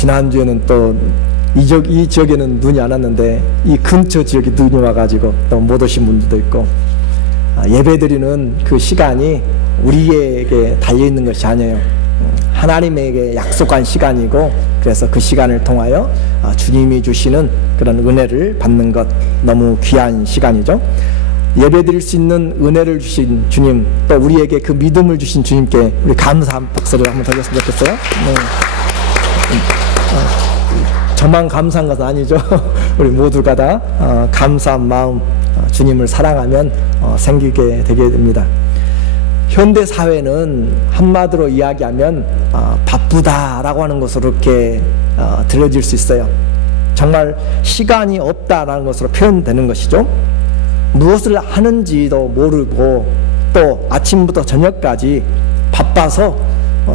지난주에는 또 이 지역에는 눈이 안 왔는데 이 근처 지역에 눈이 와가지고 또 못 오신 분들도 있고, 예배드리는 그 시간이 우리에게 달려있는 것이 아니에요. 하나님에게 약속한 시간이고, 그래서 그 시간을 통하여 주님이 주시는 그런 은혜를 받는 것, 너무 귀한 시간이죠. 예배드릴 수 있는 은혜를 주신 주님, 또 우리에게 그 믿음을 주신 주님께 우리 감사 박수를 한번 드렸으면 좋겠어요. 네. 저만 감사한 것은 아니죠. 우리 모두가 다 감사한 마음, 주님을 사랑하면 생기게 되게 됩니다. 현대 사회는 한마디로 이야기하면 바쁘다라고 하는 것으로 이렇게 들려질 수 있어요. 정말 시간이 없다라는 것으로 표현되는 것이죠. 무엇을 하는지도 모르고 또 아침부터 저녁까지 바빠서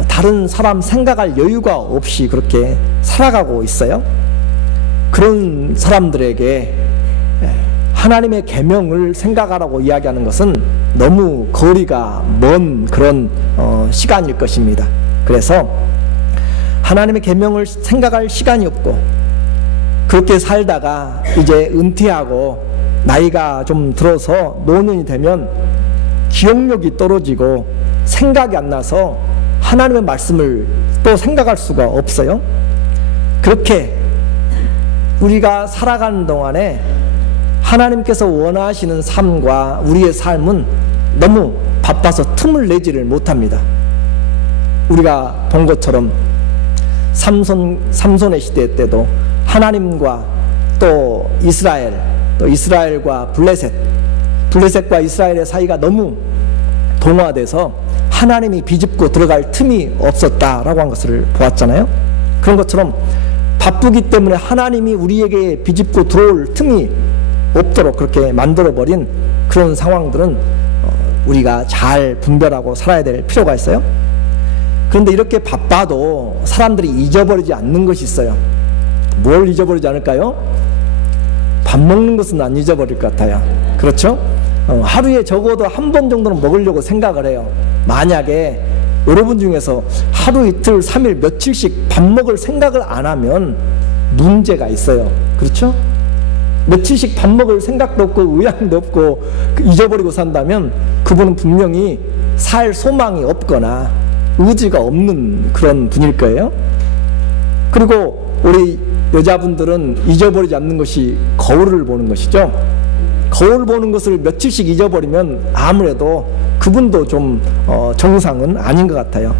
다른 사람 생각할 여유가 없이 그렇게 살아가고 있어요. 그런 사람들에게 하나님의 계명을 생각하라고 이야기하는 것은 너무 거리가 먼 그런 시간일 것입니다. 그래서 하나님의 계명을 생각할 시간이 없고, 그렇게 살다가 이제 은퇴하고 나이가 좀 들어서 노년이 되면 기억력이 떨어지고 생각이 안 나서 하나님의 말씀을 또 생각할 수가 없어요. 그렇게 우리가 살아가는 동안에 하나님께서 원하시는 삶과 우리의 삶은 너무 바빠서 틈을 내지를 못합니다. 우리가 본 것처럼 삼손의 시대 때도 하나님과 또 이스라엘과 블레셋과 이스라엘의 사이가 너무 동화돼서 하나님이 비집고 들어갈 틈이 없었다라고 한 것을 보았잖아요. 그런 것처럼 바쁘기 때문에 하나님이 우리에게 비집고 들어올 틈이 없도록 그렇게 만들어버린 그런 상황들은 우리가 잘 분별하고 살아야 될 필요가 있어요. 그런데 이렇게 바빠도 사람들이 잊어버리지 않는 것이 있어요. 뭘 잊어버리지 않을까요? 밥 먹는 것은 안 잊어버릴 것 같아요. 그렇죠? 하루에 적어도 한 번 정도는 먹으려고 생각을 해요. 만약에 여러분 중에서 하루 이틀 3일 며칠씩 밥 먹을 생각을 안 하면 문제가 있어요. 그렇죠? 며칠씩 밥 먹을 생각도 없고 의향도 없고 잊어버리고 산다면 그분은 분명히 살 소망이 없거나 의지가 없는 그런 분일 거예요. 그리고 우리 여자분들은 잊어버리지 않는 것이 거울을 보는 것이죠. 거울 보는 것을 며칠씩 잊어버리면 아무래도 그분도 좀 정상은 아닌 것 같아요.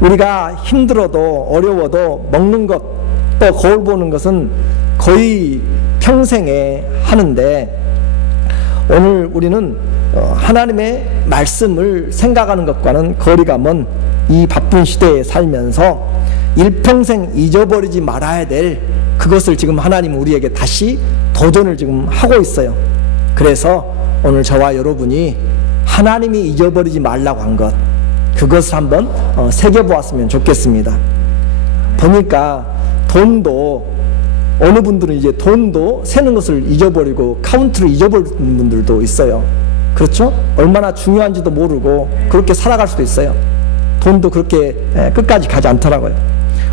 우리가 힘들어도 어려워도 먹는 것, 또 거울 보는 것은 거의 평생에 하는데, 오늘 우리는 하나님의 말씀을 생각하는 것과는 거리가 먼 이 바쁜 시대에 살면서 일평생 잊어버리지 말아야 될 그것을 지금 하나님은 우리에게 다시 도전을 지금 하고 있어요. 그래서 오늘 저와 여러분이 하나님이 잊어버리지 말라고 한 것, 그것을 한번 새겨보았으면 좋겠습니다. 보니까 돈도, 어느 분들은 이제 돈도 세는 것을 잊어버리고 카운트를 잊어버리는 분들도 있어요. 그렇죠? 얼마나 중요한지도 모르고 그렇게 살아갈 수도 있어요. 돈도 그렇게 끝까지 가지 않더라고요.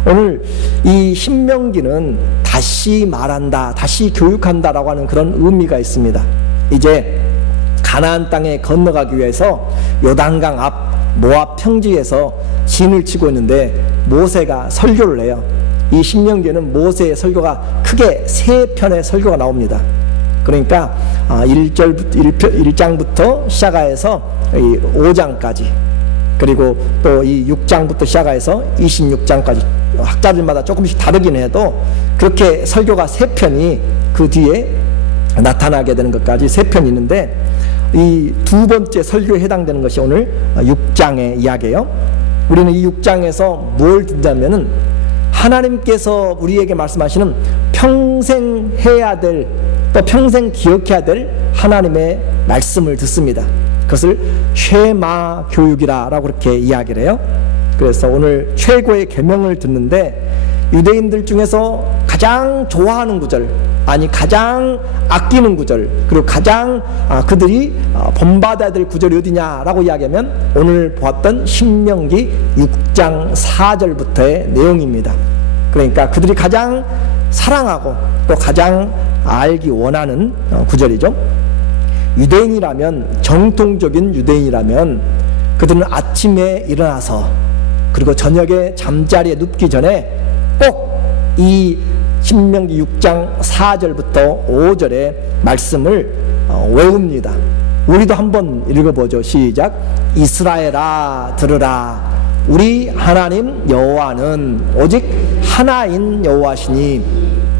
오늘 이 신명기는 다시 말한다, 다시 교육한다라고 하는 그런 의미가 있습니다. 이제 가나안 땅에 건너가기 위해서 요단강 앞 모압 평지에서 진을 치고 있는데 모세가 설교를 해요. 이 신명기에는 모세의 설교가 크게 3편의 설교가 나옵니다. 그러니까 1장부터 시작해서 5장까지, 그리고 또 이 6장부터 시작해서 26장까지 학자들마다 조금씩 다르긴 해도 그렇게 설교가 3편이 그 뒤에 나타나게 되는 것까지 3편이 있는데, 이 두 번째 설교에 해당되는 것이 오늘 6장의 이야기예요. 우리는 이 6장에서 뭘 듣냐면은 하나님께서 우리에게 말씀하시는 평생 해야 될, 또 평생 기억해야 될 하나님의 말씀을 듣습니다. 그것을 쉐마 교육이라고 그렇게 이야기를 해요. 그래서 오늘 최고의 계명을 듣는데, 유대인들 중에서 가장 좋아하는 구절, 아니 가장 아끼는 구절, 그리고 가장 그들이 본받아야 될 구절이 어디냐라고 이야기하면 오늘 보았던 신명기 6장 4절부터의 내용입니다. 그러니까 그들이 가장 사랑하고 또 가장 알기 원하는 구절이죠. 유대인이라면, 정통적인 유대인이라면 그들은 아침에 일어나서 그리고 저녁에 잠자리에 눕기 전에 꼭 이 신명기 6장 4절부터 5절의 말씀을 외웁니다. 우리도 한번 읽어보죠. 시작. 이스라엘아 들으라. 우리 하나님 여호와는 오직 하나인 여호와시니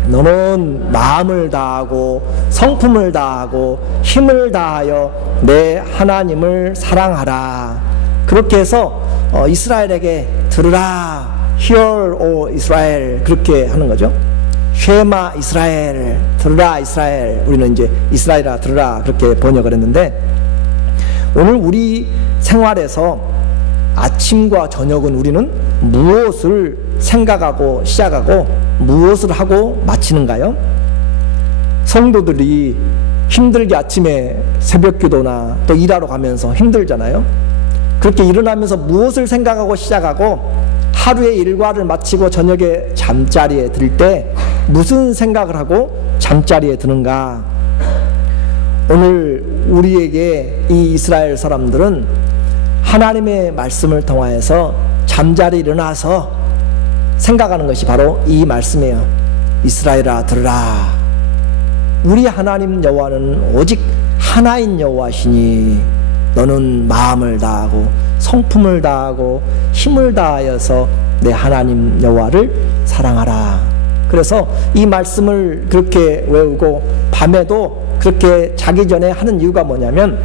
너는 마음을 다하고 성품을 다하고 힘을 다하여 내 하나님을 사랑하라. 그렇게 해서 이스라엘에게 들으라. Hear, O Israel. 그렇게 하는 거죠. 쉐마 이스라엘, 들으라 이스라엘. 우리는 이제 이스라엘아 들으라 그렇게 번역을 했는데, 오늘 우리 생활에서 아침과 저녁은 우리는 무엇을 생각하고 시작하고 무엇을 하고 마치는가요? 성도들이 힘들게 아침에 새벽기도나 또 일하러 가면서 힘들잖아요. 그렇게 일어나면서 무엇을 생각하고 시작하고 하루의 일과를 마치고 저녁에 잠자리에 들 때 무슨 생각을 하고 잠자리에 드는가? 오늘 우리에게 이 이스라엘 사람들은 하나님의 말씀을 통하여서 잠자리에 일어나서 생각하는 것이 바로 이 말씀이에요. 이스라엘아 들으라. 우리 하나님 여호와는 오직 하나인 여호와시니 너는 마음을 다하고 성품을 다하고 힘을 다하여서 내 하나님 여호와를 사랑하라. 그래서 이 말씀을 그렇게 외우고 밤에도 그렇게 자기 전에 하는 이유가 뭐냐면,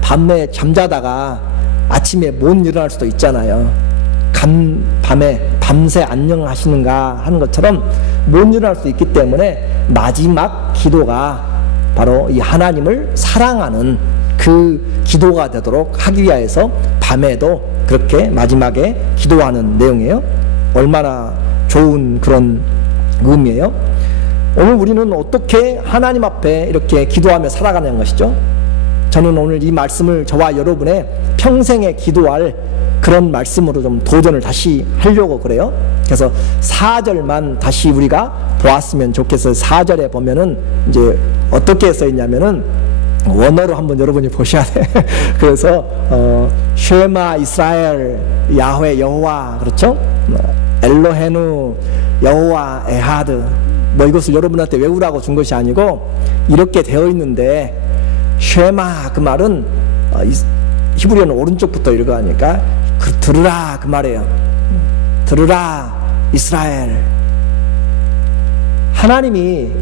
밤에 잠자다가 아침에 못 일어날 수도 있잖아요. 밤에 밤새 안녕하시는가 하는 것처럼 못 일어날 수 있기 때문에 마지막 기도가 바로 이 하나님을 사랑하는 그 기도가 되도록 하기 위해서 밤에도 그렇게 마지막에 기도하는 내용이에요. 얼마나 좋은 그런 의미예요. 오늘 우리는 어떻게 하나님 앞에 이렇게 기도하며 살아가는 것이죠. 저는 오늘 이 말씀을 저와 여러분의 평생에 기도할 그런 말씀으로 좀 도전을 다시 하려고 그래요. 그래서 4절만 다시 우리가 보았으면 좋겠어요. 4절에 보면은 이제 어떻게 써 있냐면은 원어로 한번 여러분이 보셔야 돼. 그래서 쉐마 이스라엘 야훼 여호와, 그렇죠? 엘로헤누 여호와 에하드. 뭐 이것을 여러분한테 외우라고 준 것이 아니고 이렇게 되어 있는데, 쉐마 그 말은 히브리어는 오른쪽부터 읽어가니까 들으라 그 말이에요. 들으라 이스라엘. 하나님을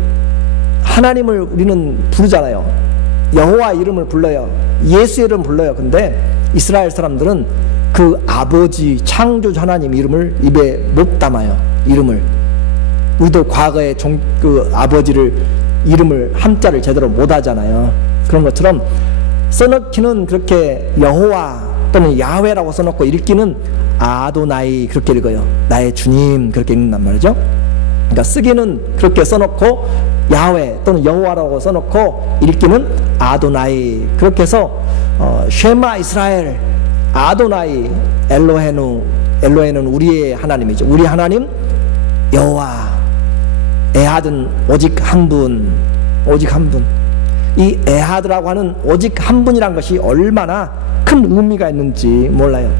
우리는 부르잖아요. 여호와 이름을 불러요. 예수의 이름 불러요. 근데 이스라엘 사람들은 그 아버지 창조주 하나님 이름을 입에 못 담아요. 이름을. 우리도 과거에 그 아버지를 이름을 함자를 제대로 못 하잖아요. 그런 것처럼 써놓기는 그렇게 여호와 또는 야훼라고 써놓고 읽기는 아도나이 그렇게 읽어요. 나의 주님 그렇게 읽는단 말이죠. 그러니까 쓰기는 그렇게 써놓고 야훼 또는 여호와라고 써놓고 읽기는 아도나이. 그렇게 해서 쉐마 이스라엘 아도나이 엘로헤는 우리의 하나님이죠. 우리 하나님 여호와 에하드는 오직 한 분, 오직 한 분. 이 에하드라고 하는 오직 한 분이란 것이 얼마나 큰 의미가 있는지 몰라요.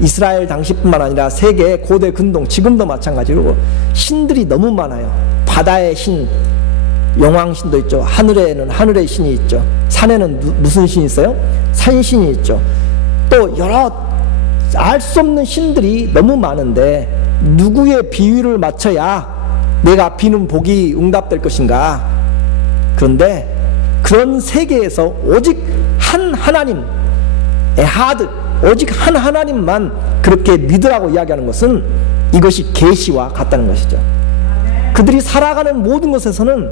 이스라엘 당시뿐만 아니라 세계 고대 근동 지금도 마찬가지로 신들이 너무 많아요. 바다의 신, 용왕신도 있죠. 하늘에는 하늘의 신이 있죠. 산에는 무슨 신이 있어요? 산신이 있죠. 또 여러 알 수 없는 신들이 너무 많은데 누구의 비유를 맞춰야 내가 비는 복이 응답될 것인가? 그런데 그런 세계에서 오직 한 하나님, 에하드, 오직 한 하나님만 그렇게 믿으라고 이야기하는 것은 이것이 계시와 같다는 것이죠. 그들이 살아가는 모든 것에서는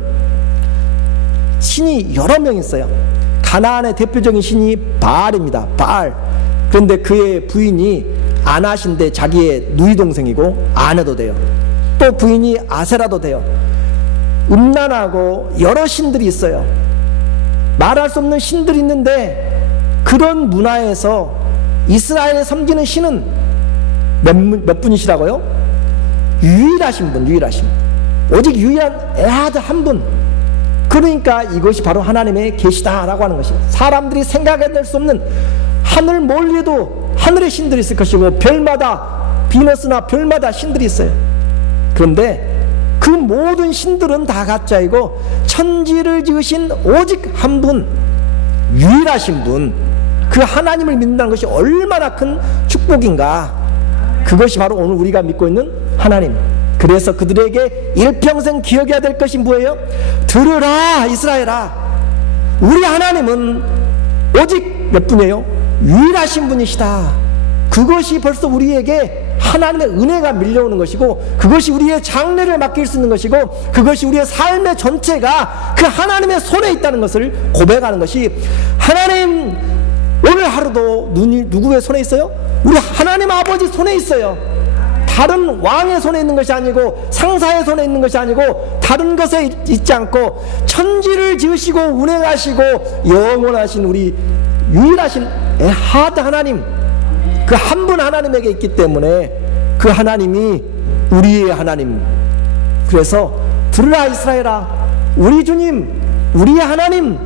신이 여러 명 있어요. 가나안의 대표적인 신이 바알입니다. 바알. 그런데 그의 부인이 아낫인데 자기의 누이 동생이고 아내도 돼요. 또 부인이 아세라도 돼요. 음란하고 여러 신들이 있어요. 말할 수 없는 신들이 있는데 그런 문화에서 이스라엘에 섬기는 신은 몇 분이시라고요? 유일하신 분, 유일하신 분. 오직 유일한 에하드 한 분. 그러니까 이것이 바로 하나님의 계시다라고 하는 것이에요. 사람들이 생각해낼 수 없는 하늘 멀리에도 하늘의 신들이 있을 것이고 별마다 비너스나 별마다 신들이 있어요. 그런데 그 모든 신들은 다 가짜이고 천지를 지으신 오직 한 분, 유일하신 분, 그 하나님을 믿는다는 것이 얼마나 큰 축복인가. 그것이 바로 오늘 우리가 믿고 있는 하나님. 그래서 그들에게 일평생 기억해야 될 것이 뭐예요? 들으라 이스라엘아, 우리 하나님은 오직 몇 분이에요? 유일하신 분이시다. 그것이 벌써 우리에게 하나님의 은혜가 밀려오는 것이고, 그것이 우리의 장래를 맡길 수 있는 것이고, 그것이 우리의 삶의 전체가 그 하나님의 손에 있다는 것을 고백하는 것이, 하나님 오늘 하루도 눈이 누구의 손에 있어요? 우리 하나님 아버지 손에 있어요. 다른 왕의 손에 있는 것이 아니고 상사의 손에 있는 것이 아니고 다른 것에 있지 않고 천지를 지으시고 운행하시고 영원하신 우리 유일하신 에하드 하나님, 그 한 분 하나님에게 있기 때문에 그 하나님이 우리의 하나님. 그래서 들으라 이스라엘아, 우리 주님, 우리의 하나님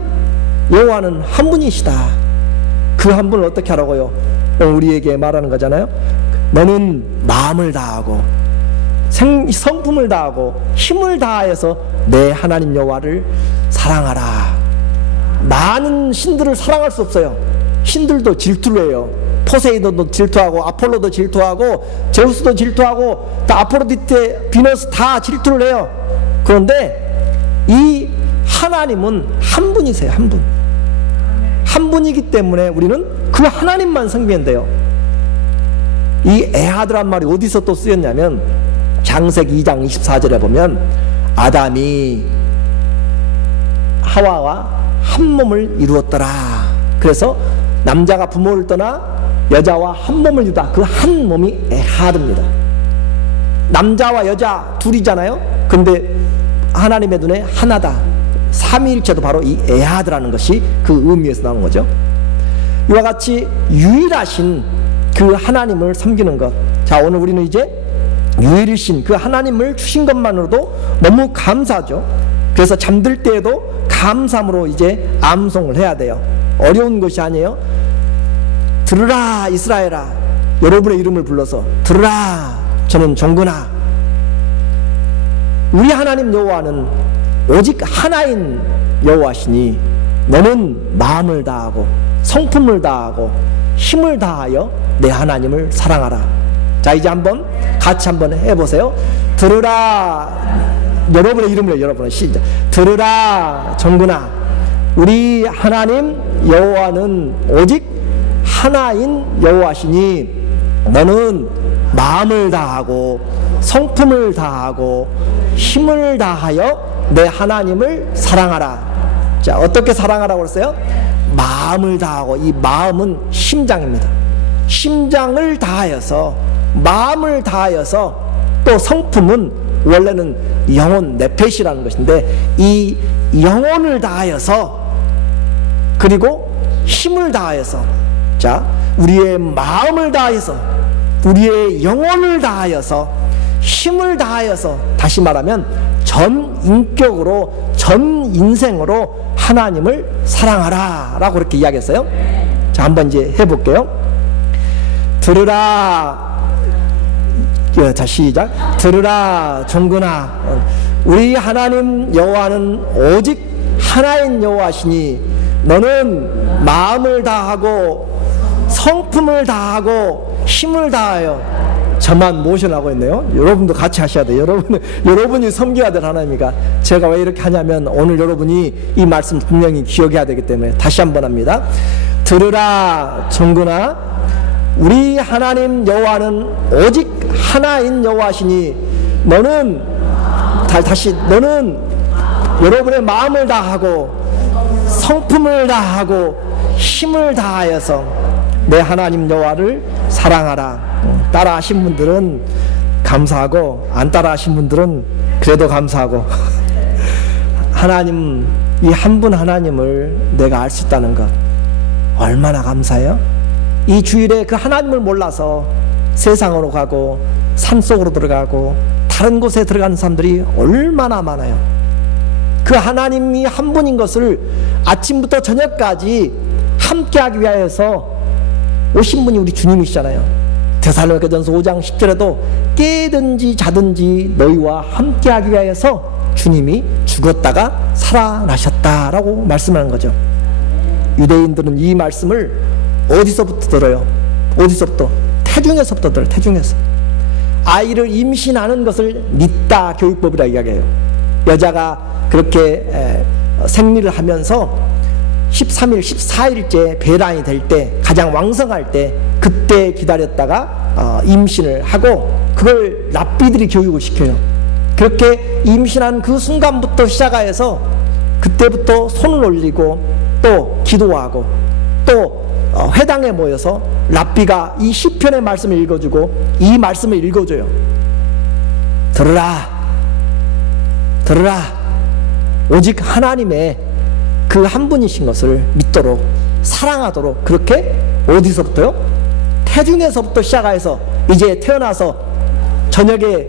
여호와는 한 분이시다. 그 한 분을 어떻게 하라고요? 우리에게 말하는 거잖아요. 너는 마음을 다하고 성품을 다하고 힘을 다하여서 내 하나님 여호와를 사랑하라. 많은 신들을 사랑할 수 없어요. 신들도 질투를 해요. 포세이돈도 질투하고 아폴로도 질투하고 제우스도 질투하고 다 아포로디테, 비너스 다 질투를 해요. 그런데 이 하나님은 한 분이세요. 한 분. 한 분이기 때문에 우리는 그 하나님만 섬기면 돼요. 이 에하드란 말이 어디서 또 쓰였냐면 창세기 2장 24절에 보면 아담이 하와와 한 몸을 이루었더라. 그래서 남자가 부모를 떠나 여자와 한 몸을 이루다. 그 한 몸이 에하드입니다. 남자와 여자 둘이잖아요. 근데 하나님의 눈에 하나다. 삼위일체도 바로 이 에하드라는 것이 그 의미에서 나오는 거죠. 이와 같이 유일하신 그 하나님을 섬기는 것. 자, 오늘 우리는 이제 유일이신 그 하나님을 주신 것만으로도 너무 감사하죠. 그래서 잠들 때에도 감사함으로 이제 암송을 해야 돼요. 어려운 것이 아니에요. 들으라 이스라엘아, 여러분의 이름을 불러서 들으라, 저는 종구나. 우리 하나님 여호와는 오직 하나인 여호와시니 너는 마음을 다하고 성품을 다하고 힘을 다하여 내 하나님을 사랑하라. 자, 이제 한번 같이 한번 해보세요. 들으라, 여러분의 이름을 여러분은 시작. 들으라 정근아, 우리 하나님 여호와는 오직 하나인 여호와시니 너는 마음을 다하고 성품을 다하고 힘을 다하여 내 하나님을 사랑하라. 자, 어떻게 사랑하라고 그랬어요? 마음을 다하고, 이 마음은 심장입니다. 심장을 다하여서, 마음을 다하여서, 또 성품은 원래는 영혼, 네펫이라는 것인데 이 영혼을 다하여서, 그리고 힘을 다하여서, 자, 우리의 마음을 다하여서, 우리의 영혼을 다하여서, 힘을 다하여서, 다시 말하면 전 인격으로, 전 인생으로 하나님을 사랑하라 라고 그렇게 이야기했어요. 자, 한번 이제 해볼게요. 들으라, 자, 시작. 들으라 종근아, 우리 하나님 여호와는 오직 하나인 여호와시니 너는 마음을 다하고 성품을 다하고 힘을 다하여. 저만 모션하고 있네요. 여러분도 같이 하셔야 돼요. 여러분이 섬겨야 될 하나님이니까. 제가 왜 이렇게 하냐면 오늘 여러분이 이 말씀 분명히 기억해야 되기 때문에 다시 한번 합니다. 들으라 종근아, 우리 하나님 여호와는 오직 하나인 여호와시니 너는 다시 너는 여러분의 마음을 다하고 성품을 다하고 힘을 다하여서 내 하나님 여호와를 사랑하라. 따라 하신 분들은 감사하고 안 따라 하신 분들은 그래도 감사하고 하나님, 이 한 분 하나님을 내가 알 수 있다는 것 얼마나 감사해요. 이 주일에 그 하나님을 몰라서 세상으로 가고 산속으로 들어가고 다른 곳에 들어가는 사람들이 얼마나 많아요. 그 하나님이 한 분인 것을 아침부터 저녁까지 함께하기 위하여서 오신 분이 우리 주님이시잖아요. 데살로니가전서 5장 10절에도 깨든지 자든지 너희와 함께하기 위하여서 주님이 죽었다가 살아나셨다라고 말씀하는 거죠. 유대인들은 이 말씀을 어디서부터 들어요? 어디서부터? 태중에서부터 들어요. 태중에서. 아이를 임신하는 것을 닛다 교육법이라 이야기해요. 여자가 그렇게 생리를 하면서 13일, 14일째 배란이 될 때, 가장 왕성할 때 그때 기다렸다가 임신을 하고 그걸 랍비들이 교육을 시켜요. 그렇게 임신한 그 순간부터 시작하여서 그때부터 손을 올리고 또 기도하고 또 회당에 모여서 랍비가 이 시편의 말씀을 읽어주고 이 말씀을 읽어줘요. 들으라, 들으라. 오직 하나님의 그 한 분이신 것을 믿도록 사랑하도록, 그렇게 어디서부터요? 태중에서부터 시작해서 이제 태어나서 저녁에,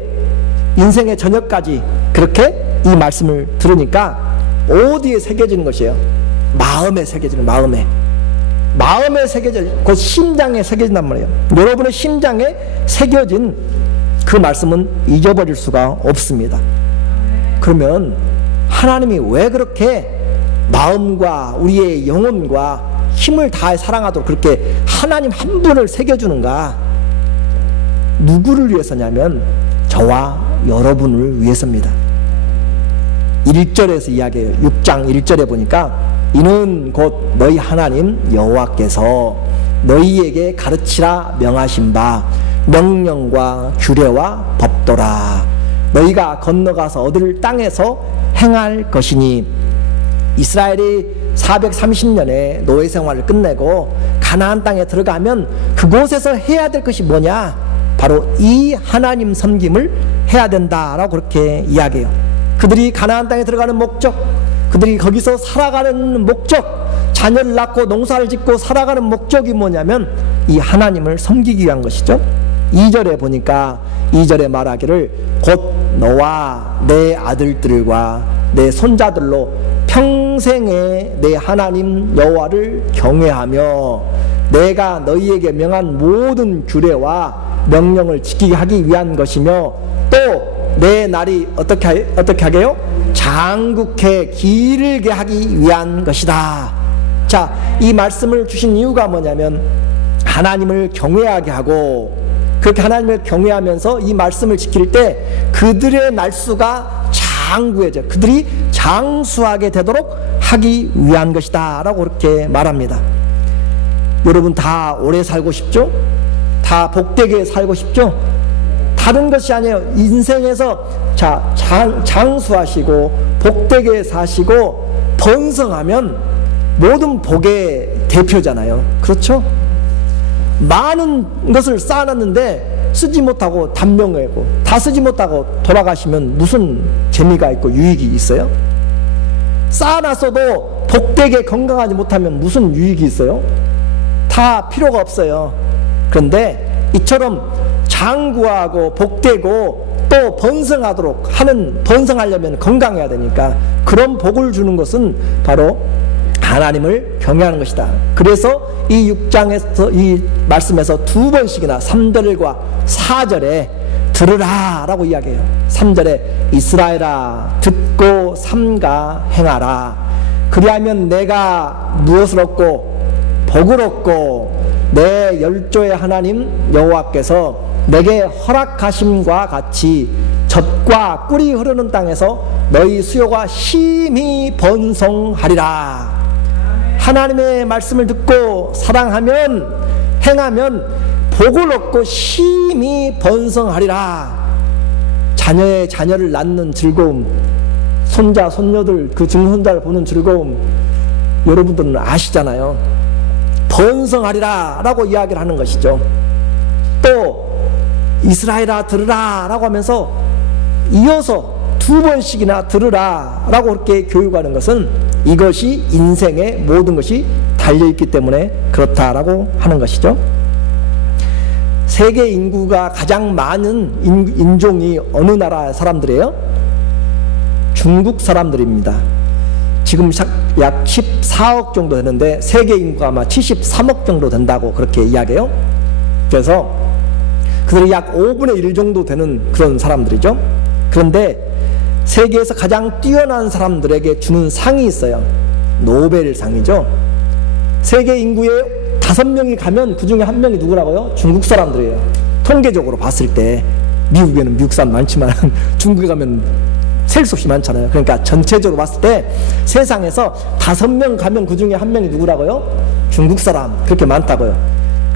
인생의 저녁까지 그렇게 이 말씀을 들으니까 어디에 새겨지는 것이에요? 마음에 새겨지는, 마음에 새겨져, 곧 심장에 새겨진단 말이에요. 여러분의 심장에 새겨진 그 말씀은 잊어버릴 수가 없습니다. 그러면 하나님이 왜 그렇게 마음과 우리의 영혼과 힘을 다해 사랑하도록 그렇게 하나님 한 분을 새겨주는가? 누구를 위해서냐면 저와 여러분을 위해서입니다. 1절에서 이야기해요. 6장 1절에 보니까 이는 곧 너희 하나님 여호와께서 너희에게 가르치라 명하신 바 명령과 규례와 법도라. 너희가 건너가서 얻을 땅에서 행할 것이니. 이스라엘이 430년의 노예 생활을 끝내고 가나안 땅에 들어가면 그곳에서 해야 될 것이 뭐냐? 바로 이 하나님 섬김을 해야 된다라고 그렇게 이야기해요. 그들이 가나안 땅에 들어가는 목적, 그들이 거기서 살아가는 목적, 자녀를 낳고 농사를 짓고 살아가는 목적이 뭐냐면 이 하나님을 섬기기 위한 것이죠. 2절에 보니까 2절에 말하기를 곧 너와 내 아들들과 내 손자들로 평생에 내 하나님 여호와를 경외하며 내가 너희에게 명한 모든 규례와 명령을 지키게 하기 위한 것이며 또 내 날이 어떻게 하게요? 장국해 길게 하기 위한 것이다. 자, 이 말씀을 주신 이유가 뭐냐면 하나님을 경외하게 하고, 그렇게 하나님을 경외하면서 이 말씀을 지킬 때 그들의 날수가 장구해져, 그들이 장수하게 되도록 하기 위한 것이다 라고 그렇게 말합니다. 여러분 다 오래 살고 싶죠? 다 복되게 살고 싶죠? 다른 것이 아니에요. 인생에서 장수하시고 복되게 사시고 번성하면 모든 복의 대표잖아요. 그렇죠? 많은 것을 쌓아놨는데 쓰지 못하고 단명하고 다 쓰지 못하고 돌아가시면 무슨 재미가 있고 유익이 있어요? 쌓아놨어도 복되게 건강하지 못하면 무슨 유익이 있어요? 다 필요가 없어요. 그런데 이처럼 장구하고 복되고 또 번성하도록 하는, 번성하려면 건강해야 되니까 그런 복을 주는 것은 바로 하나님을 경외하는 것이다. 그래서 이 6장에서 이 말씀에서 두 번씩이나 3절과 4절에 들으라 라고 이야기해요. 3절에 이스라엘아 듣고 삼가 행하라. 그리하면 내가 무엇을 얻고 복을 얻고 내 열조의 하나님 여호와께서 내게 허락하심과 같이 젖과 꿀이 흐르는 땅에서 너희 수요가 심히 번성하리라. 하나님의 말씀을 듣고 사랑하면, 행하면 복을 얻고 심히 번성하리라. 자녀를 낳는 즐거움, 손자 손녀들 그 증손자를 보는 즐거움 여러분들은 아시잖아요. 번성하리라 라고 이야기를 하는 것이죠. 또 이스라엘아 들으라 라고 하면서 이어서 두 번씩이나 들으라 라고 그렇게 교육하는 것은 이것이 인생의 모든 것이 달려있기 때문에 그렇다라고 하는 것이죠. 세계 인구가 가장 많은 인종이 어느 나라 사람들이에요? 중국 사람들입니다. 지금 약 14억 정도 되는데 세계 인구가 아마 73억 정도 된다고 그렇게 이야기해요. 그래서 그들이 약 5분의 1 정도 되는 그런 사람들이죠. 그런데 세계에서 가장 뛰어난 사람들에게 주는 상이 있어요. 노벨상이죠. 세계 인구에 5명이 가면 그 중에 1명이 누구라고요? 중국 사람들이에요. 통계적으로 봤을 때 미국에는 미국 사람 많지만 중국에 가면 셀 수 없이 많잖아요. 그러니까 전체적으로 봤을 때 세상에서 5명 가면 그 중에 1명이 누구라고요? 중국 사람. 그렇게 많다고요.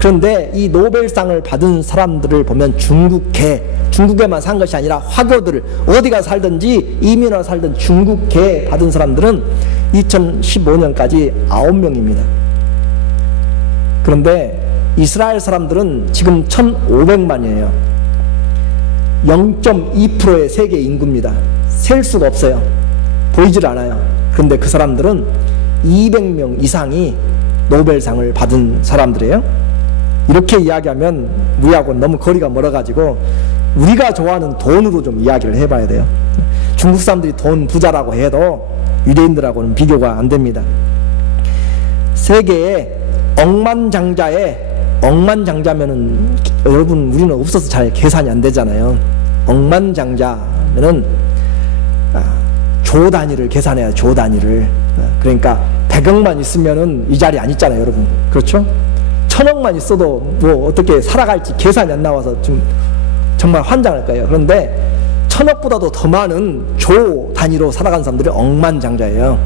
그런데 이 노벨상을 받은 사람들을 보면 중국에만 산 것이 아니라 화교들 어디가 살든지 이민을 살든 중국계 받은 사람들은 2015년까지 9명입니다. 그런데 이스라엘 사람들은 지금 1,500만이에요. 0.2%의 세계 인구입니다. 셀 수가 없어요. 보이질 않아요. 그런데 그 사람들은 200명 이상이 노벨상을 받은 사람들이에요. 이렇게 이야기하면 우리하고는 너무 거리가 멀어가지고 우리가 좋아하는 돈으로 좀 이야기를 해봐야 돼요. 중국 사람들이 돈 부자라고 해도 유대인들하고는 비교가 안 됩니다. 세계에 억만장자면은 여러분 우리는 없어서 잘 계산이 안 되잖아요. 억만장자면은 조 단위를 계산해야 조 단위를. 그러니까 100억만 있으면은 이 자리 안 있잖아요, 여러분. 그렇죠? 1000억만 있어도 뭐 어떻게 살아갈지 계산이 안 나와서 좀 정말 환장할 거예요. 그런데 1000억보다도 더 많은 조 단위로 살아가는 사람들이 억만장자예요.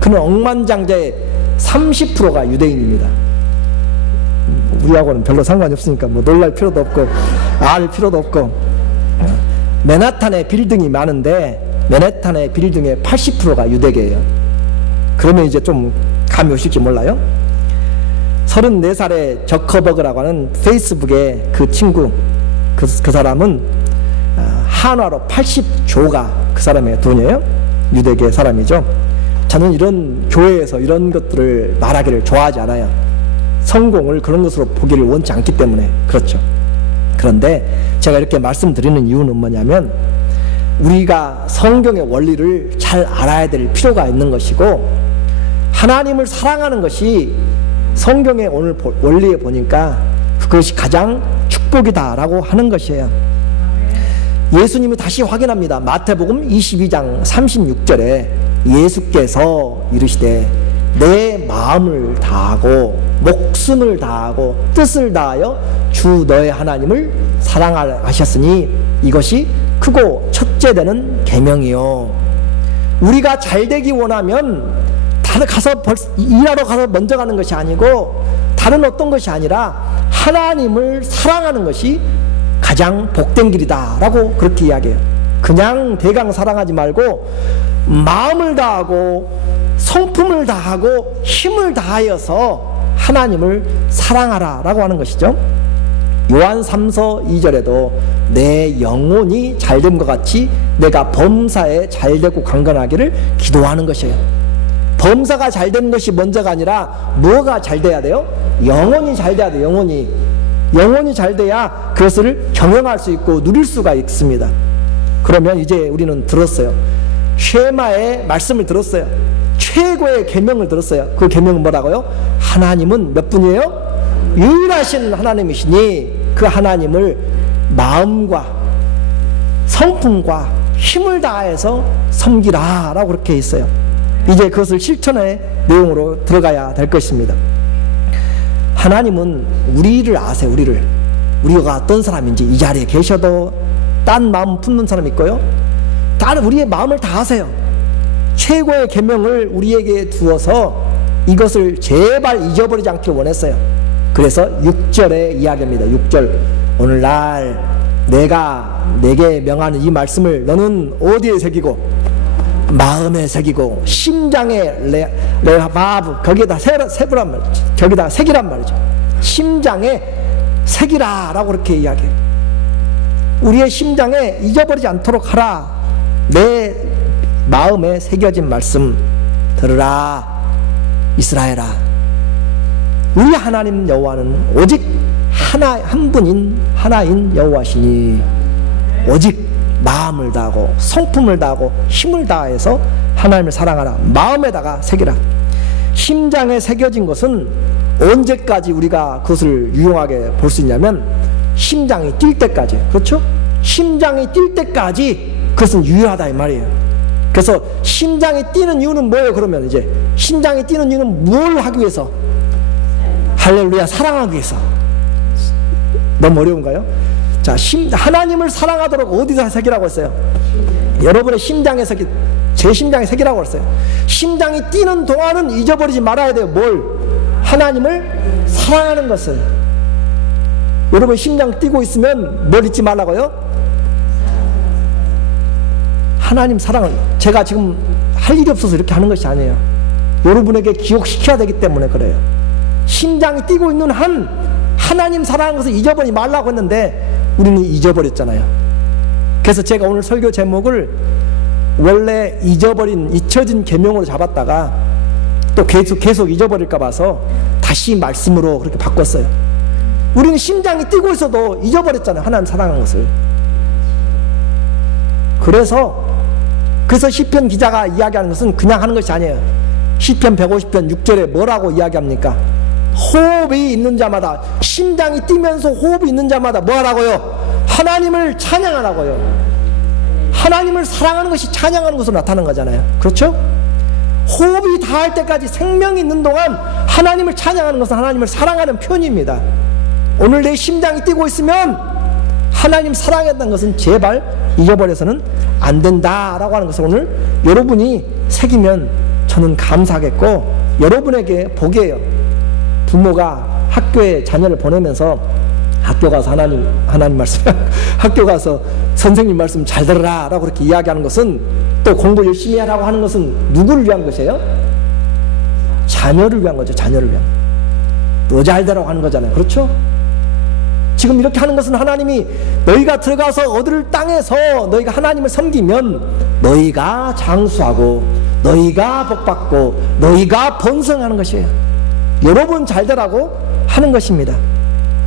그는 억만장자의 30%가 유대인입니다. 우리하고는 별로 상관이 없으니까 뭐 놀랄 필요도 없고 알 필요도 없고. 맨하탄에 빌딩이 많은데 맨하탄의 빌딩의 80%가 유대계예요. 그러면 이제 좀 감이 오실지 몰라요. 34살의 저커버그라고 하는 페이스북의 그 친구, 그 사람은 한화로 80조가 그 사람의 돈이에요. 유대계 사람이죠. 저는 이런 교회에서 이런 것들을 말하기를 좋아하지 않아요. 성공을 그런 것으로 보기를 원치 않기 때문에 그렇죠. 그런데 제가 이렇게 말씀드리는 이유는 뭐냐면 우리가 성경의 원리를 잘 알아야 될 필요가 있는 것이고 하나님을 사랑하는 것이 성경의 오늘 원리에 보니까 그것이 가장 축복이다라고 하는 것이에요. 예수님이 다시 확인합니다. 마태복음 22장 36절에 예수께서 이르시되 내 마음을 다하고 목숨을 다하고 뜻을 다하여 주 너의 하나님을 사랑하라 하셨으니 이것이 크고 첫째 되는 계명이요. 우리가 잘되기 원하면 일하러 가서 먼저 가는 것이 아니고 다른 어떤 것이 아니라 하나님을 사랑하는 것이 가장 복된 길이다 라고 그렇게 이야기해요. 그냥 대강 사랑하지 말고 마음을 다하고 성품을 다하고 힘을 다하여서 하나님을 사랑하라 라고 하는 것이죠. 요한 3서 2절에도 내 영혼이 잘됨과 같이 내가 범사에 잘되고 강건하기를 기도하는 것이에요. 범사가 잘되는 것이 먼저가 아니라 뭐가 잘돼야 돼요? 영혼이 잘돼야 돼요. 영혼이 잘돼야 그것을 경영할 수 있고 누릴 수가 있습니다. 그러면 이제 우리는 들었어요. 쉐마의 말씀을 들었어요. 최고의 계명을 들었어요. 그 계명은 뭐라고요? 하나님은 몇 분이에요? 유일하신 하나님이시니 그 하나님을 마음과 성품과 힘을 다해서 섬기라 라고 그렇게 있어요. 이제 그것을 실천의 내용으로 들어가야 될 것입니다. 하나님은 우리를 아세요. 우리가 어떤 사람인지 이 자리에 계셔도 딴 마음 품는 사람 있고요, 다른 우리의 마음을 다 아세요. 최고의 계명을 우리에게 두어서 이것을 제발 잊어버리지 않기를 원했어요. 그래서 6절의 이야기입니다. 6절 오늘날 내가 내게 명하는 이 말씀을 너는 어디에 새기고 마음에 새기고 심장에 레바브 거기에다 새부란 말이죠. 거기다 새기란 말이죠. 심장에 새기라 라고 그렇게 이야기해요. 우리의 심장에 잊어버리지 않도록 하라. 내 마음에 새겨진 말씀 들으라 이스라엘아. 우리 하나님 여호와는 오직 한 분인 하나인 여호와시니 오직 마음을 다하고 성품을 다하고 힘을 다해서 하나님을 사랑하라. 마음에다가 새기라. 심장에 새겨진 것은 언제까지 우리가 그것을 유용하게 볼 수 있냐면 심장이 뛸 때까지. 그렇죠? 심장이 뛸 때까지 그것은 유효하다 이 말이에요. 그래서 심장이 뛰는 이유는 뭐예요? 그러면 이제 심장이 뛰는 이유는 뭘 하기 위해서? 할렐루야, 사랑하기 위해서. 너무 어려운가요? 자, 하나님을 사랑하도록 어디서 새기라고 했어요? 여러분의 심장에 새기, 제 심장에 새기라고 했어요. 심장이 뛰는 동안은 잊어버리지 말아야 돼요. 뭘? 하나님을 사랑하는 것을. 여러분 심장 뛰고 있으면 뭘 잊지 말라고요? 하나님 사랑을. 제가 지금 할 일이 없어서 이렇게 하는 것이 아니에요. 여러분에게 기억시켜야 되기 때문에 그래요. 심장이 뛰고 있는 한 하나님 사랑하는 것을 잊어버리지 말라고 했는데 우리는 잊어버렸잖아요. 그래서 제가 오늘 설교 제목을 원래 잊혀진 계명으로 잡았다가 또 계속 잊어버릴까 봐서 다시 말씀으로 그렇게 바꿨어요. 우리는 심장이 뛰고 있어도 잊어버렸잖아요. 하나님 사랑하는 것을. 그래서 시편 기자가 이야기하는 것은 그냥 하는 것이 아니에요. 시편 150편 6절에 뭐라고 이야기합니까? 호흡이 있는 자마다, 심장이 뛰면서 호흡이 있는 자마다 뭐 하라고요? 하나님을 찬양하라고요. 하나님을 사랑하는 것이 찬양하는 것으로 나타나는 거잖아요. 그렇죠? 호흡이 닿을 때까지 생명이 있는 동안 하나님을 찬양하는 것은 하나님을 사랑하는 표현입니다. 오늘 내 심장이 뛰고 있으면 하나님 사랑했다는 것은 제발 잊어버려서는 안 된다라고 하는 것을 오늘 여러분이 새기면 저는 감사하겠고 여러분에게 복이에요. 부모가 학교에 자녀를 보내면서 학교 가서 하나님 말씀 학교 가서 선생님 말씀 잘 들으라 라고 그렇게 이야기하는 것은, 또 공부 열심히 하라고 하는 것은 누구를 위한 것이에요? 자녀를 위한 거죠. 자녀를 위한. 너 잘 되라고 하는 거잖아요. 그렇죠? 지금 이렇게 하는 것은 하나님이 너희가 들어가서 얻을 땅에서 너희가 하나님을 섬기면 너희가 장수하고 너희가 복받고 너희가 번성하는 것이에요. 여러분 잘 되라고 하는 것입니다.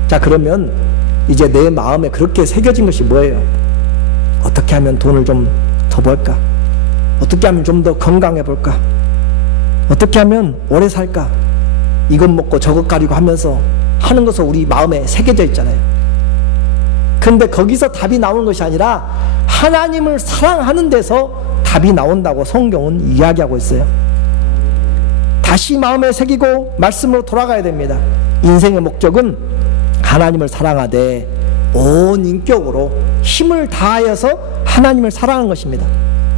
자, 그러면 이제 내 마음에 그렇게 새겨진 것이 뭐예요? 어떻게 하면 돈을 좀 더 벌까? 어떻게 하면 좀 더 건강해 볼까? 어떻게 하면 오래 살까? 이것 먹고 저것 가리고 하면서 하는 것은 우리 마음에 새겨져 있잖아요. 그런데 거기서 답이 나오는 것이 아니라 하나님을 사랑하는 데서 답이 나온다고 성경은 이야기하고 있어요. 다시 마음에 새기고 말씀으로 돌아가야 됩니다. 인생의 목적은 하나님을 사랑하되 온 인격으로 힘을 다하여서 하나님을 사랑하는 것입니다.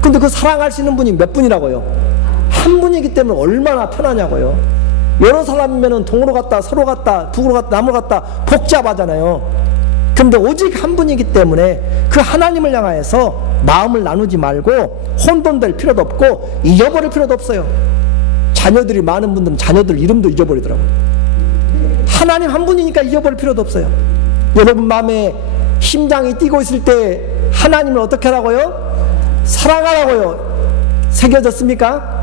근데 그 사랑할 수 있는 분이 몇 분이라고요? 한 분이기 때문에 얼마나 편하냐고요. 여러 사람이면 동으로 갔다 서로 갔다 북으로 갔다 남으로 갔다 복잡하잖아요. 근데 오직 한 분이기 때문에 그 하나님을 향하여서 마음을 나누지 말고 혼돈될 필요도 없고 잊어버릴 필요도 없어요. 자녀들이 많은 분들은 자녀들 이름도 잊어버리더라고요. 하나님 한 분이니까 잊어버릴 필요도 없어요. 여러분 마음에 심장이 뛰고 있을 때 하나님을 어떻게 하라고요? 사랑하라고요. 새겨졌습니까?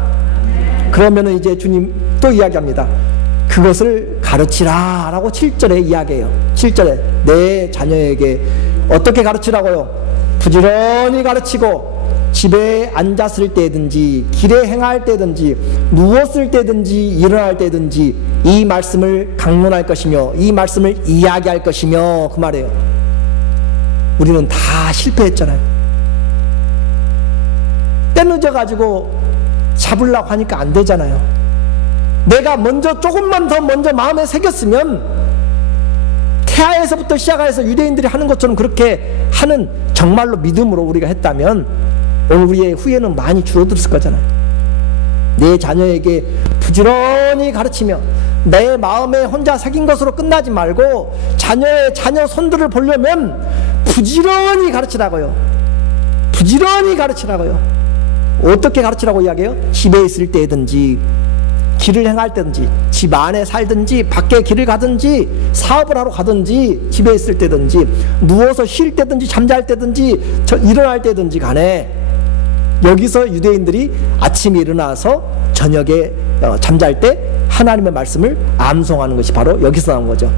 그러면은 이제 주님 또 이야기합니다. 그것을 가르치라 라고 7절에 이야기해요. 7절에 내 자녀에게 어떻게 가르치라고요? 부지런히 가르치고 집에 앉았을 때든지 길에 행할 때든지 누웠을 때든지 일어날 때든지 이 말씀을 강론할 것이며 이 말씀을 이야기할 것이며, 그 말이에요. 우리는 다 실패했잖아요. 때 늦어가지고 잡으려고 하니까 안 되잖아요. 내가 조금만 더 먼저 마음에 새겼으면 태아에서부터 시작해서 유대인들이 하는 것처럼 그렇게 하는 정말로 믿음으로 우리가 했다면 오늘 우리의 후회는 많이 줄어들었을 거잖아요. 내 자녀에게 부지런히 가르치며 내 마음에 혼자 새긴 것으로 끝나지 말고 자녀 손들을 보려면 부지런히 가르치라고요. 부지런히 가르치라고요. 어떻게 가르치라고 이야기해요? 집에 있을 때든지 길을 행할 때든지 집 안에 살든지 밖에 길을 가든지 사업을 하러 가든지 집에 있을 때든지 누워서 쉴 때든지 잠잘 때든지 일어날 때든지 간에, 여기서 유대인들이 아침에 일어나서 저녁에 잠잘 때 하나님의 말씀을 암송하는 것이 바로 여기서 나온 거죠.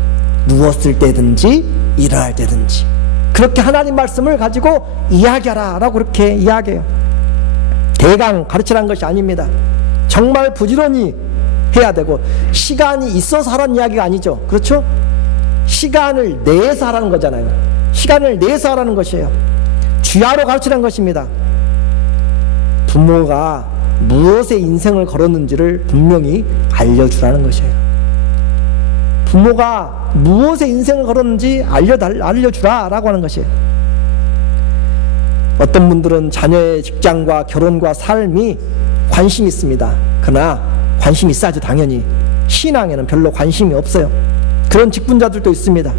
누웠을 때든지 일어날 때든지 그렇게 하나님 말씀을 가지고 이야기하라 라고 그렇게 이야기해요. 대강 가르치라는 것이 아닙니다. 정말 부지런히 해야 되고, 시간이 있어서 하라는 이야기가 아니죠. 그렇죠? 시간을 내서 하라는 거잖아요. 시간을 내서 하라는 것이에요. 주야로 가르치라는 것입니다. 부모가 무엇에 인생을 걸었는지를 분명히 알려주라는 것이에요. 부모가 무엇에 인생을 걸었는지 알려주라 라고 하는 것이에요. 어떤 분들은 자녀의 직장과 결혼과 삶이 관심이 있습니다. 그러나 관심이 있어야죠. 당연히 신앙에는 별로 관심이 없어요. 그런 직분자들도 있습니다.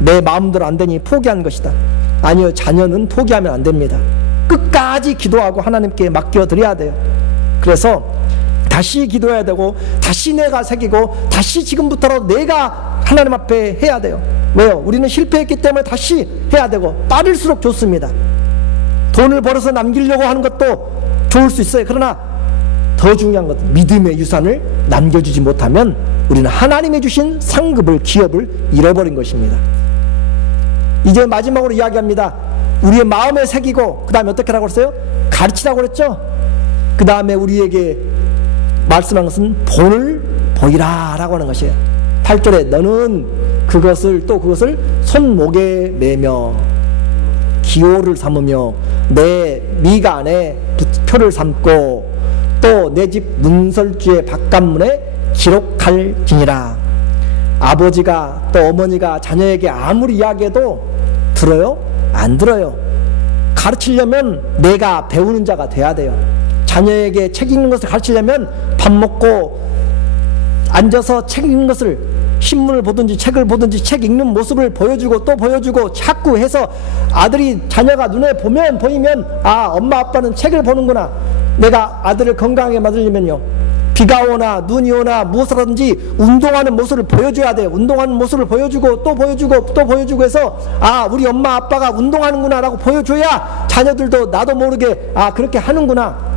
내 마음대로 안 되니 포기한 것이다. 아니요, 자녀는 포기하면 안 됩니다. 끝까지 기도하고 하나님께 맡겨드려야 돼요. 그래서 다시 기도해야 되고, 다시 내가 새기고, 다시 지금부터라도 내가 하나님 앞에 해야 돼요. 왜요? 우리는 실패했기 때문에 다시 해야 되고, 빠를수록 좋습니다. 돈을 벌어서 남기려고 하는 것도 좋을 수 있어요. 그러나 더 중요한 것은 믿음의 유산을 남겨주지 못하면 우리는 하나님이 주신 상급을, 기업을 잃어버린 것입니다. 이제 마지막으로 이야기합니다. 우리의 마음에 새기고, 그 다음에 어떻게 하라고 그랬어요? 가르치라고 그랬죠? 그 다음에 우리에게 말씀한 것은 본을 보이라 라고 하는 것이에요. 8절에 너는 그것을 손목에 매며 기호를 삼으며 내 미가 안에 표를 삼고 또 내 집 문설주의 바깥문에 기록할지니라. 아버지가 또 어머니가 자녀에게 아무리 이야기해도 들어요? 안 들어요. 가르치려면 내가 배우는 자가 돼야 돼요. 자녀에게 책 읽는 것을 가르치려면 밥 먹고 앉아서 책 읽는 것을, 신문을 보든지 책을 보든지 책 읽는 모습을 보여주고 또 보여주고 자꾸 해서 아들이, 자녀가 눈에 보이면 아, 엄마 아빠는 책을 보는구나. 내가 아들을 건강하게 만들려면요, 비가 오나 눈이 오나 무엇을 하든지 운동하는 모습을 보여줘야 돼요. 운동하는 모습을 보여주고 또 보여주고 또 보여주고 해서 아, 우리 엄마 아빠가 운동하는구나 라고 보여줘야 자녀들도 나도 모르게 아, 그렇게 하는구나.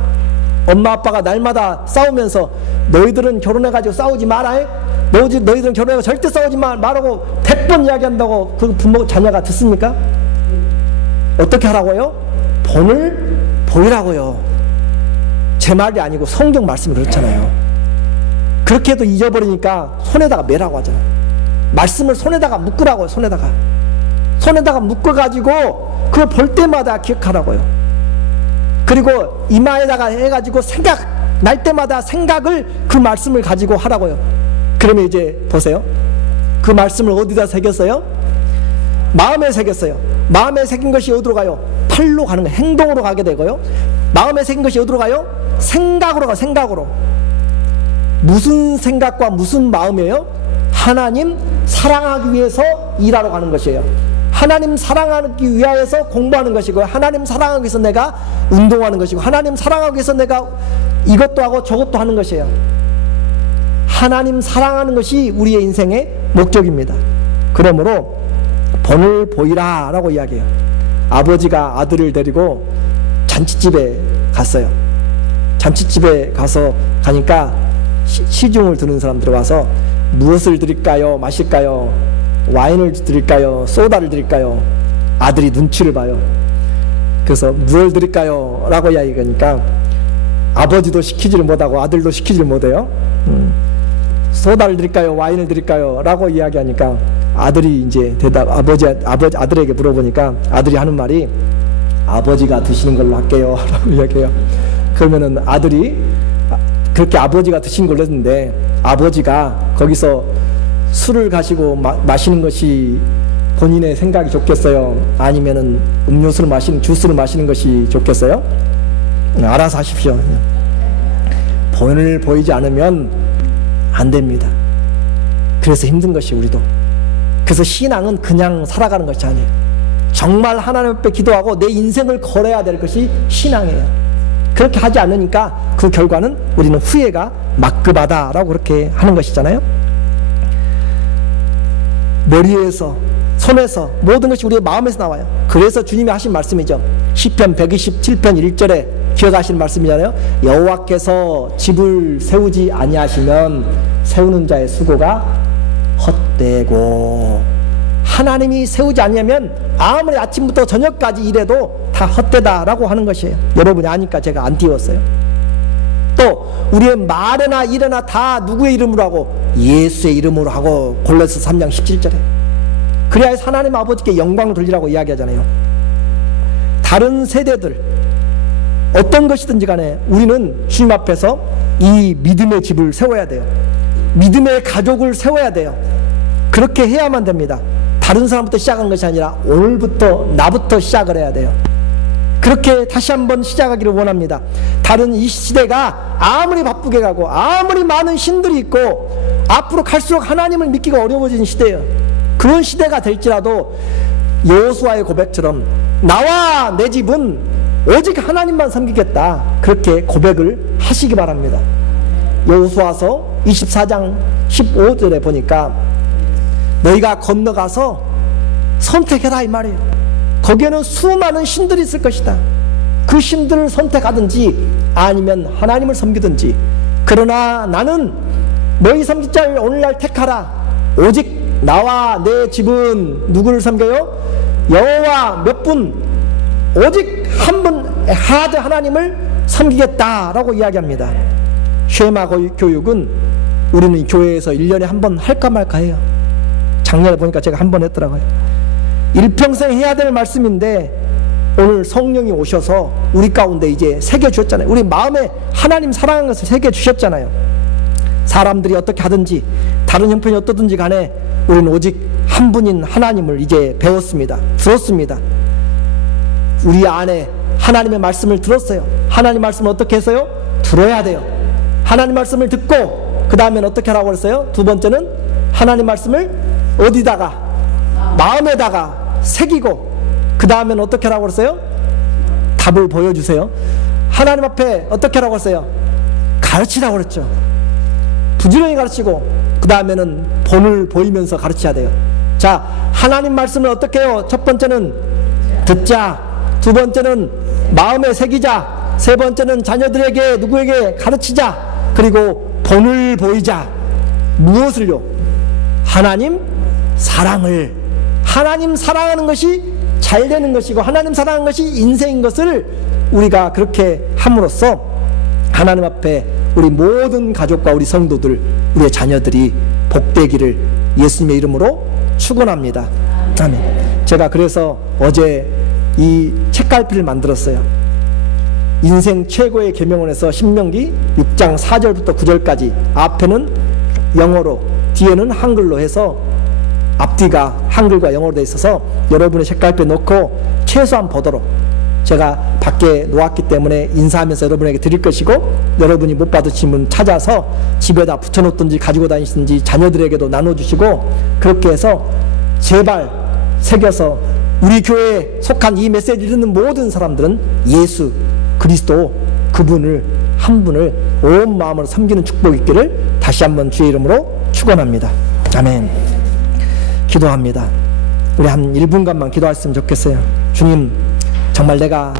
엄마 아빠가 날마다 싸우면서 너희들은 결혼해가지고 싸우지 마라, 너희들은 결혼해서 절대 싸우지 말라고 100번 이야기한다고 그 부모, 자녀가 듣습니까? 어떻게 하라고요? 본을 보이라고요. 제 말이 아니고 성경 말씀이 그렇잖아요. 그렇게 해도 잊어버리니까 손에다가 매라고 하잖아요. 말씀을 손에다가 묶으라고요. 손에다가 묶어가지고 그걸 볼 때마다 기억하라고요. 그리고 이마에다가 해가지고 생각 날 때마다 생각을, 그 말씀을 가지고 하라고요. 그러면 이제 보세요. 그 말씀을 어디다 새겼어요? 마음에 새겼어요. 마음에 새긴 것이 어디로 가요? 팔로 가는 거예요. 행동으로 가게 되고요. 마음에 새긴 것이 어디로 가요? 생각으로 가요. 생각으로. 무슨 생각과 무슨 마음이에요? 하나님 사랑하기 위해서 일하러 가는 것이에요. 하나님 사랑하기 위하여서 공부하는 것이고요. 하나님 사랑하기 위해서 내가 운동하는 것이고, 하나님 사랑하기 위해서 내가 이것도 하고 저것도 하는 것이에요. 하나님 사랑하는 것이 우리의 인생의 목적입니다. 그러므로 본을 보이라 라고 이야기해요. 아버지가 아들을 데리고 잔치집에 갔어요. 잔치집에 가니까 시중을 드는 사람들이 와서 무엇을 드릴까요? 마실까요? 와인을 드릴까요? 소다를 드릴까요? 아들이 눈치를 봐요. 그래서 무엇을 드릴까요? 라고 이야기하니까 아버지도 시키지를 못하고 아들도 시키지를 못해요. 소다를 드릴까요? 와인을 드릴까요? 라고 이야기하니까 아들이 이제 아들에게 물어보니까 아들이 하는 말이 아버지가 드시는 걸로 할게요 라고 이야기해요. 그러면은 아들이 그렇게 아버지가 드신 걸로 했는데, 아버지가 거기서 술을 가시고 마시는 것이 본인의 생각이 좋겠어요? 아니면은 음료수를 마시는, 주스를 마시는 것이 좋겠어요? 알아서 하십시오. 본을 보이지 않으면 안 됩니다. 그래서 힘든 것이 우리도. 그래서 신앙은 그냥 살아가는 것이 아니에요. 정말 하나님 앞에 기도하고 내 인생을 걸어야 될 것이 신앙이에요. 그렇게 하지 않으니까 그 결과는 우리는 후회가 막급하다라고 그렇게 하는 것이잖아요. 머리에서, 손에서, 모든 것이 우리의 마음에서 나와요. 그래서 주님이 하신 말씀이죠. 시편 127편 1절에 기억하시는 말씀이잖아요. 여호와께서 집을 세우지 아니하시면 세우는 자의 수고가 헛되고 하나님이 세우지 않으면 아무리 아침부터 저녁까지 일해도 다 헛되다라고 하는 것이에요. 여러분이 아니까 제가 안 띄웠어요. 또 우리의 말이나 일이나 다 누구의 이름으로 하고? 예수의 이름으로 하고. 골로새 3장 17절에 그래야 하나님 아버지께 영광을 돌리라고 이야기하잖아요. 다른 세대들 어떤 것이든지 간에 우리는 주님 앞에서 이 믿음의 집을 세워야 돼요. 믿음의 가족을 세워야 돼요. 그렇게 해야만 됩니다. 다른 사람부터 시작한 것이 아니라 오늘부터 나부터 시작을 해야 돼요. 그렇게 다시 한번 시작하기를 원합니다. 다른 이 시대가 아무리 바쁘게 가고 아무리 많은 신들이 있고 앞으로 갈수록 하나님을 믿기가 어려워진 시대예요. 그런 시대가 될지라도 여호수아의 고백처럼 나와 내 집은 오직 하나님만 섬기겠다, 그렇게 고백을 하시기 바랍니다. 여호수아서 24장 15절에 보니까 너희가 건너가서 선택해라 이 말이에요. 거기에는 수많은 신들이 있을 것이다. 그 신들을 선택하든지 아니면 하나님을 섬기든지, 그러나 나는 너희 섬길 자를 오늘날 택하라. 오직 나와 내 집은 누구를 섬겨요? 여호와 몇 분, 오직 한 분 하드 하나님을 섬기겠다라고 이야기합니다. 쉐마 교육은 우리는 교회에서 1년에 한 번 할까 말까 해요. 작년에 보니까 제가 한 번 했더라고요. 일평생 해야 될 말씀인데 오늘 성령이 오셔서 우리 가운데 이제 새겨주셨잖아요. 우리 마음에 하나님 사랑하는 것을 새겨주셨잖아요. 사람들이 어떻게 하든지 다른 형편이 어떠든지 간에 우리는 오직 한 분인 하나님을 이제 배웠습니다. 들었습니다. 우리 안에 하나님의 말씀을 들었어요. 하나님 말씀을 어떻게 했어요? 들어야 돼요. 하나님 말씀을 듣고 그 다음엔 어떻게 하라고 그랬어요? 두 번째는 하나님 말씀을 어디다가? 마음에다가 새기고, 그 다음엔 어떻게 하라고 그랬어요? 답을 보여주세요. 하나님 앞에 어떻게 하라고 했어요? 가르치라고 그랬죠. 부지런히 가르치고 그 다음에는 본을 보이면서 가르쳐야 돼요. 자, 하나님 말씀을 어떻게 해요? 첫 번째는 듣자, 두 번째는 마음에 새기자, 세 번째는 자녀들에게 누구에게 가르치자, 그리고 본을 보이자. 무엇을요? 하나님 사랑을. 하나님 사랑하는 것이 잘 되는 것이고 하나님 사랑하는 것이 인생인 것을 우리가 그렇게 함으로써 하나님 앞에 우리 모든 가족과 우리 성도들, 우리의 자녀들이 복되기를 예수님의 이름으로 축원합니다. 아멘. 제가 그래서 어제 이 책갈피를 만들었어요. 인생 최고의 계명원에서 신명기 6장 4절부터 9절까지 앞에는 영어로 뒤에는 한글로 해서 앞뒤가 한글과 영어로 되어 있어서 여러분의 책갈피에 넣고 최소한 보도록 제가 밖에 놓았기 때문에 인사하면서 여러분에게 드릴 것이고, 여러분이 못 받으시면 찾아서 집에다 붙여놓든지 가지고 다니시든지 자녀들에게도 나눠주시고, 그렇게 해서 제발 새겨서 우리 교회에 속한 이 메시지를 듣는 모든 사람들은 예수 그리스도 그분을 한 분을 온 마음으로 섬기는 축복이 있기를 다시 한번 주의 이름으로 축원합니다. 아멘. 기도합니다. 우리 한 1분간만 기도했으면 좋겠어요. 주님, 정말 내가